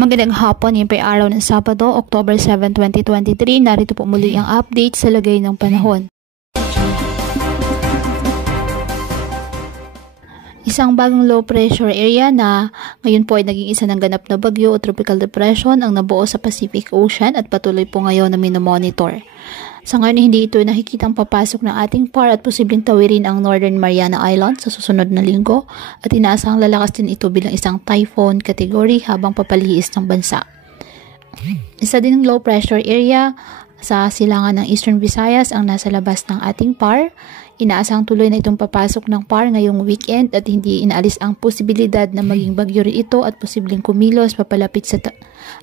Magandang hapon, ngayon pa araw ng Sabado, October 7, 2023. Narito po muli ang update sa lagay ng panahon. Isang bagong low pressure area na ngayon po ay naging isa ng ganap na bagyo o tropical depression ang nabuo sa Pacific Ocean at patuloy po ngayon na minomonitor. Sa ngayon, hindi ito nakikitang papasok ng ating PAR at posibleng tawirin ang Northern Mariana Islands sa susunod na linggo at inaasahang lalakas din ito bilang isang typhoon category habang papalihis ng bansa. Isa din ng low pressure area sa silangan ng Eastern Visayas ang nasa labas ng ating PAR. Inaasahang tuloy na itong papasok ng PAR ngayong weekend at hindi inaalis ang posibilidad na maging bagyo rin ito at posibleng kumilos papalapit sa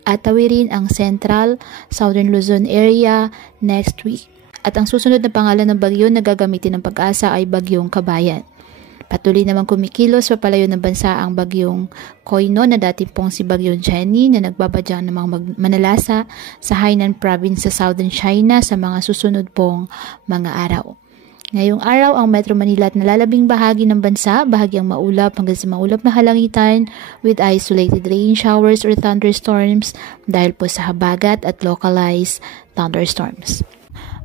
at tawirin ang Central, Southern Luzon area next week. At ang susunod na pangalan ng bagyo na gagamitin ng Pag-asa ay Bagyong Kabayan. Patuloy naman kumikilos papalayo ng bansa ang Bagyong Koino na dati pong si Bagyong Jenny na nagbabadyang ng mga manalasa sa Hainan Province sa Southern China sa mga susunod pong mga araw. Ngayong araw, ang Metro Manila at nalalabing bahagi ng bansa, bahagyang maulap hanggang sa maulap na halangitan with isolated rain showers or thunderstorms dahil po sa habagat at localized thunderstorms.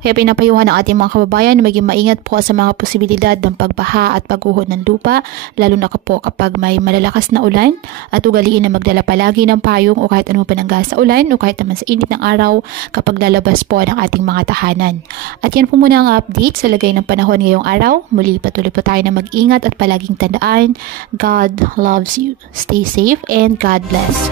Kaya pinapayuhan ng ating mga kababayan na maging maingat po sa mga posibilidad ng pagbaha at pagguho ng lupa, lalo na po kapag may malalakas na ulan at ugaliin na magdala palagi ng payong o kahit anong panangga sa ulan o kahit naman sa init ng araw kapag lalabas po ng ating mga tahanan. At yan po muna ang update sa lagay ng panahon ngayong araw. Muli patuloy po tayo na mag-ingat at palaging tandaan, God loves you. Stay safe and God bless.